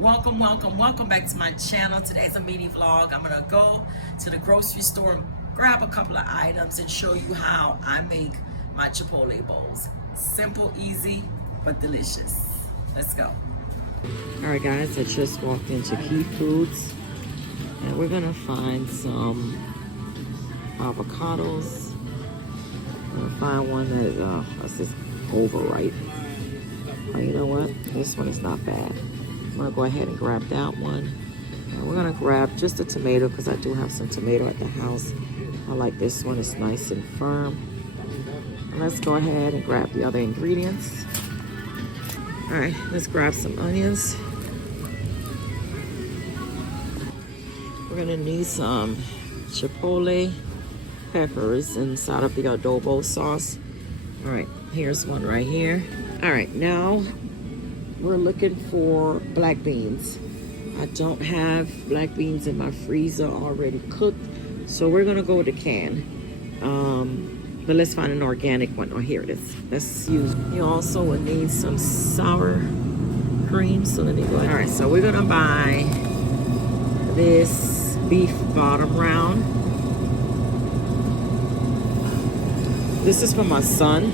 Welcome back to my channel. Today's a mini vlog. I'm gonna go to the grocery store and grab a couple of items and show you how I make my chipotle bowls. Simple, easy, but delicious. Let's go. All right, guys, I just walked into Key Foods and we're gonna find some avocados. I'm gonna find one that is just overripe. Oh, you know what? This one is not bad. I'm gonna go ahead and grab that one. And we're gonna grab just a tomato because I do have some tomato at the house. I like this one, it's nice and firm. And let's go ahead and grab the other ingredients. All right, let's grab some onions. We're gonna need some chipotle peppers inside of the adobo sauce. All right, here's one right here. All right, now we're looking for black beans. I don't have black beans in my freezer already cooked, so we're gonna go with the can. But let's find an organic one. Oh, here it is. Let's use. You also will need some sour cream. So let me go ahead. All right, so we're gonna buy this beef bottom round. This is for my son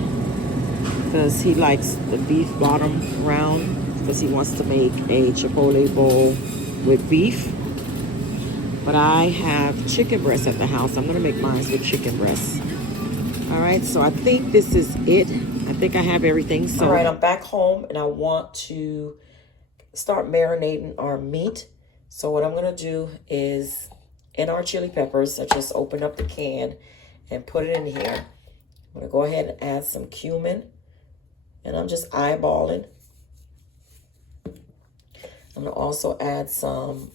because he likes the beef bottom round because he wants to make a chipotle bowl with beef. But I have chicken breast at the house. I'm gonna make mine with chicken breast. All right, so I think this is it. I think I have everything. So all right, I'm back home and I want to start marinating our meat. So what I'm gonna do is, in our chili peppers, I just open up the can and put it in here. I'm gonna go ahead and add some cumin, and I'm just eyeballing. I'm gonna also add some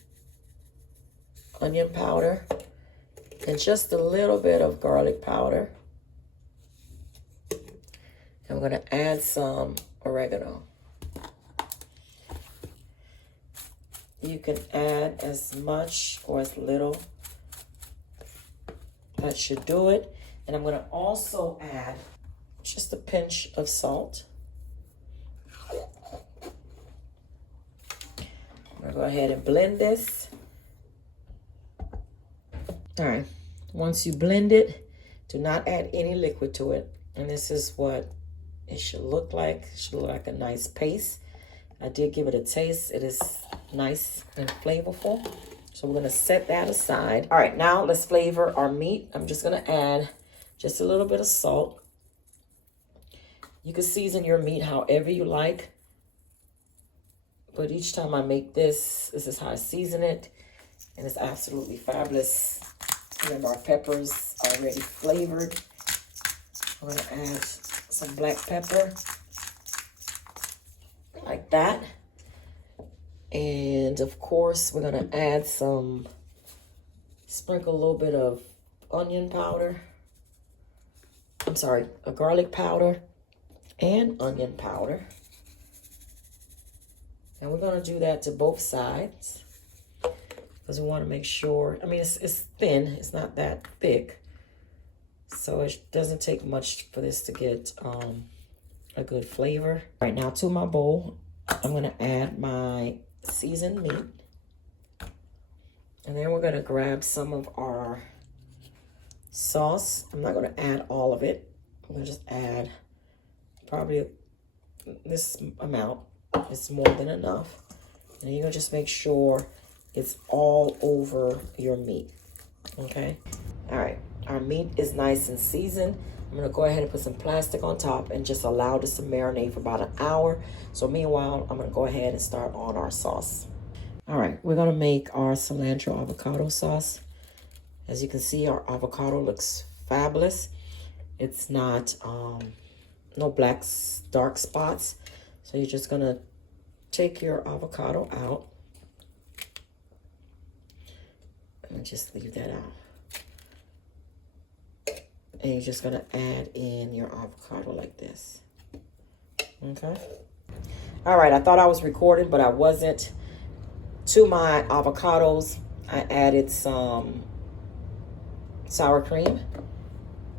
onion powder and just a little bit of garlic powder. I'm gonna add some oregano. You can add as much or as little. That should do it. And I'm gonna also add just a pinch of salt. I'm gonna go ahead and blend this. All right, once you blend it, do not add any liquid to it. And this is what it should look like. It should look like a nice paste. I did give it a taste. It is nice and flavorful. So we're gonna set that aside. All right, now let's flavor our meat. I'm just gonna add just a little bit of salt. You can season your meat however you like. But each time I make this is how I season it. And it's absolutely fabulous. Remember, our peppers already flavored. I'm gonna add some black pepper, like that. And of course, we're gonna add sprinkle a little bit of onion powder. I'm sorry, a garlic powder and onion powder. And we're gonna do that to both sides because we wanna make sure, I mean, it's thin, it's not that thick. So it doesn't take much for this to get a good flavor. Right now, to my bowl, I'm gonna add my seasoned meat. And then we're gonna grab some of our sauce. I'm not gonna add all of it. I'm gonna just add probably this amount. It's more than enough. And you're gonna just make sure it's all over your meat, okay? All right. Our meat is nice and seasoned. I'm gonna go ahead and put some plastic on top and just allow this to marinate for about an hour. So meanwhile, I'm gonna go ahead and start on our sauce. All right, we're gonna make our cilantro avocado sauce. As you can see, our avocado looks fabulous. It's not, no black dark spots. So you're just gonna take your avocado out and just leave that out. And you're just gonna add in your avocado like this, okay? All right, I thought I was recording, but I wasn't. To my avocados, I added some sour cream,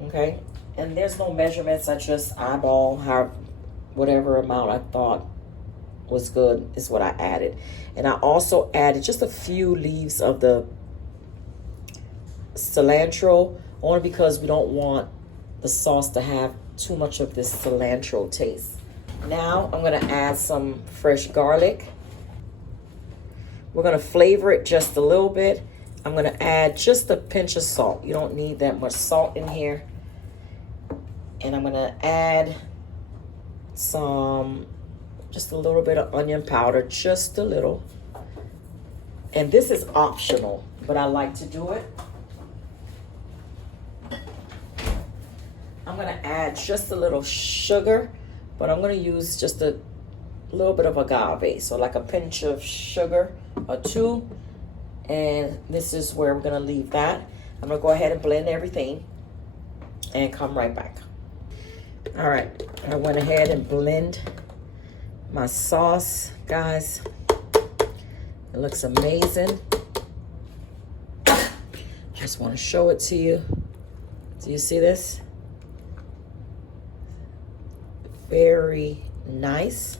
okay? And there's no measurements, I just eyeball whatever amount I thought was good is what I added. And I also added just a few leaves of the cilantro, only because we don't want the sauce to have too much of this cilantro taste. Now I'm going to add some fresh garlic. We're going to flavor it just a little bit. I'm going to add just a pinch of salt. You don't need that much salt in here. And I'm going to add just a little bit of onion powder, just a little. And this is optional, but I like to do it. I'm going to add just a little sugar, but I'm going to use just a little bit of agave. So like a pinch of sugar or two. And this is where we're going to leave that. I'm going to go ahead and blend everything and come right back. All right, I went ahead and blend my sauce, guys. It looks amazing. Just want to show it to you. Do you see this? Very nice.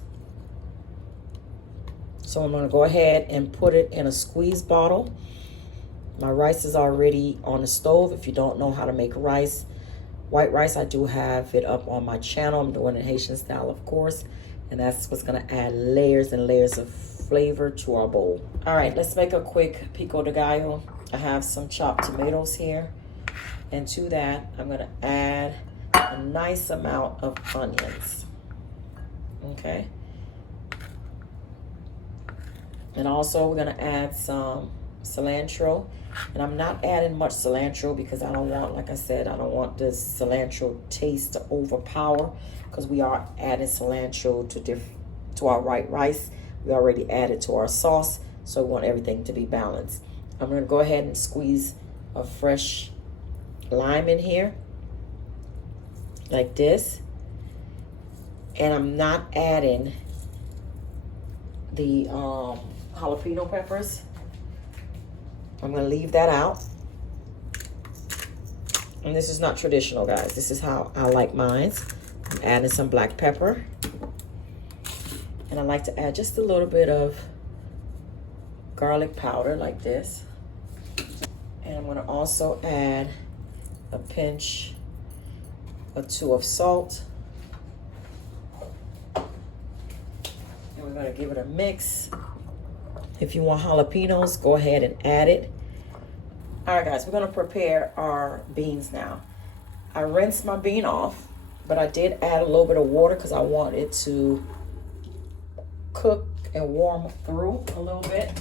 So I'm going to go ahead and put it in a squeeze bottle. My rice is already on the stove. If you don't know how to make rice, white rice, I do have it up on my channel. I'm doing it Haitian style, of course. And that's what's going to add layers and layers of flavor to our bowl. All right, let's make a quick pico de gallo. I have some chopped tomatoes here. And to that, I'm going to add a nice amount of onions. Okay. And also we're going to add some cilantro. And I'm not adding much cilantro because I don't want, like I said, I don't want this cilantro taste to overpower, because we are adding cilantro to our white rice. We already added to our sauce, so we want everything to be balanced. I'm going to go ahead and squeeze a fresh lime in here, like this. And I'm not adding the jalapeno peppers. I'm going to leave that out. And this is not traditional, guys. This is how I like mine. I'm adding some black pepper. And I like to add just a little bit of garlic powder like this. And I'm going to also add a pinch or two of salt. And we're going to give it a mix. If you want jalapenos, go ahead and add it. All right, guys, we're going to prepare our beans now. I rinsed my bean off, but I did add a little bit of water because I want it to cook and warm through a little bit.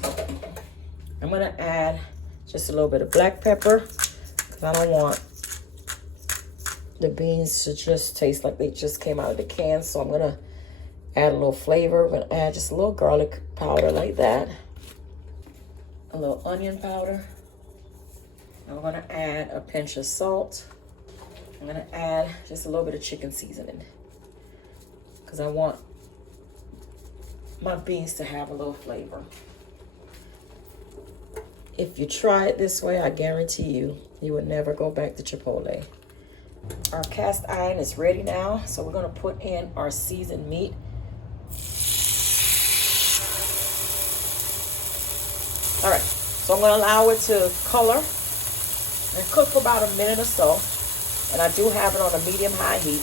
I'm going to add just a little bit of black pepper because I don't want the beans to just taste like they just came out of the can. So I'm going to add a little flavor. I'm going to add just a little garlic powder like that. A little onion powder. I'm going to add a pinch of salt. I'm going to add just a little bit of chicken seasoning because I want my beans to have a little flavor. If you try it this way, I guarantee you, you would never go back to Chipotle. Our cast iron is ready now, so we're going to put in our seasoned meat. All right, so I'm going to allow it to color and cook for about a minute or so. And I do have it on a medium-high heat.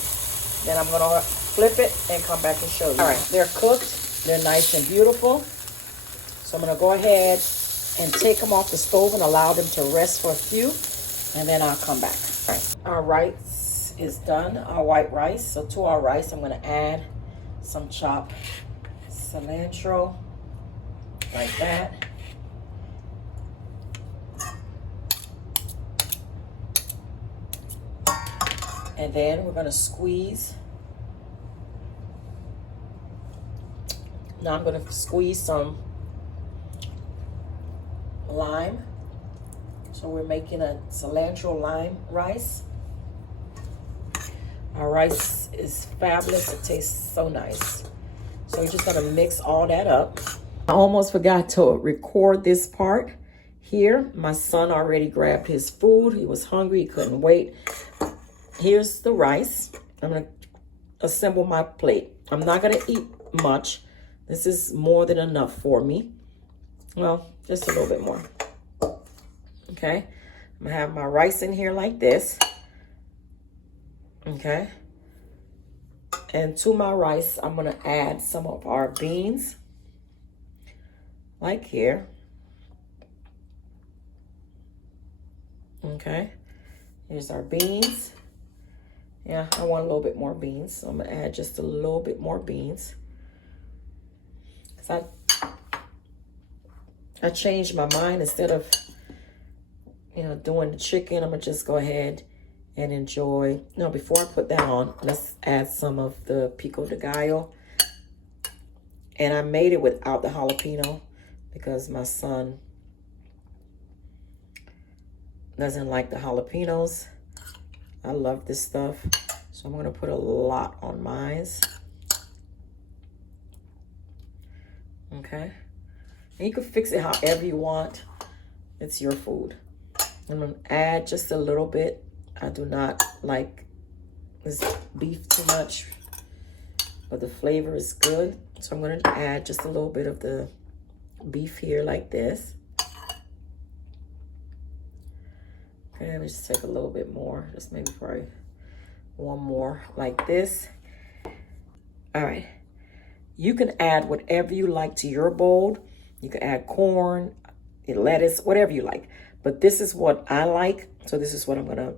Then I'm going to flip it and come back and show you. All right, they're cooked. They're nice and beautiful. So I'm going to go ahead and take them off the stove and allow them to rest for a few. And then I'll come back. All right, our rice is done, our white rice. So to our rice, I'm going to add some chopped cilantro, like that. And then we're going to squeeze. Now I'm going to squeeze some lime. So we're making a cilantro lime rice. Our rice is fabulous. It tastes so nice. So we're just going to mix all that up. I almost forgot to record this part here. My son already grabbed his food. He was hungry. He couldn't wait. Here's the rice. I'm going to assemble my plate. I'm not going to eat much This is more than enough for me. Well, just a little bit more. Okay. I'm gonna have my rice in here like this. Okay. And to my rice, I'm gonna add some of our beans. Like here. Okay. Here's our beans. Yeah, I want a little bit more beans, so I'm gonna add just a little bit more beans. Cause I changed my mind. Instead of, you know, doing the chicken, I'm gonna just go ahead and enjoy. No, before I put that on, let's add some of the pico de gallo. And I made it without the jalapeno because my son doesn't like the jalapenos. I love this stuff. So I'm gonna put a lot on mine. Okay. And you can fix it however you want. It's your food. I'm gonna add just a little bit. I do not like this beef too much, but the flavor is good. So I'm gonna add just a little bit of the beef here like this. Okay, let me just take a little bit more, just maybe probably one more like this. All right, you can add whatever you like to your bowl. You can add corn, lettuce, whatever you like. But this is what I like, so this is what I'm gonna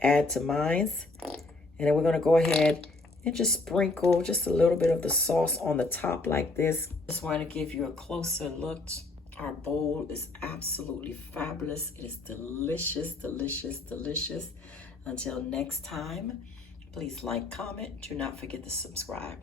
add to mine. And then we're gonna go ahead and just sprinkle just a little bit of the sauce on the top like this. Just want to give you a closer look. Our bowl is absolutely fabulous. It is delicious, delicious, delicious. Until next time, please like, comment. Do not forget to subscribe.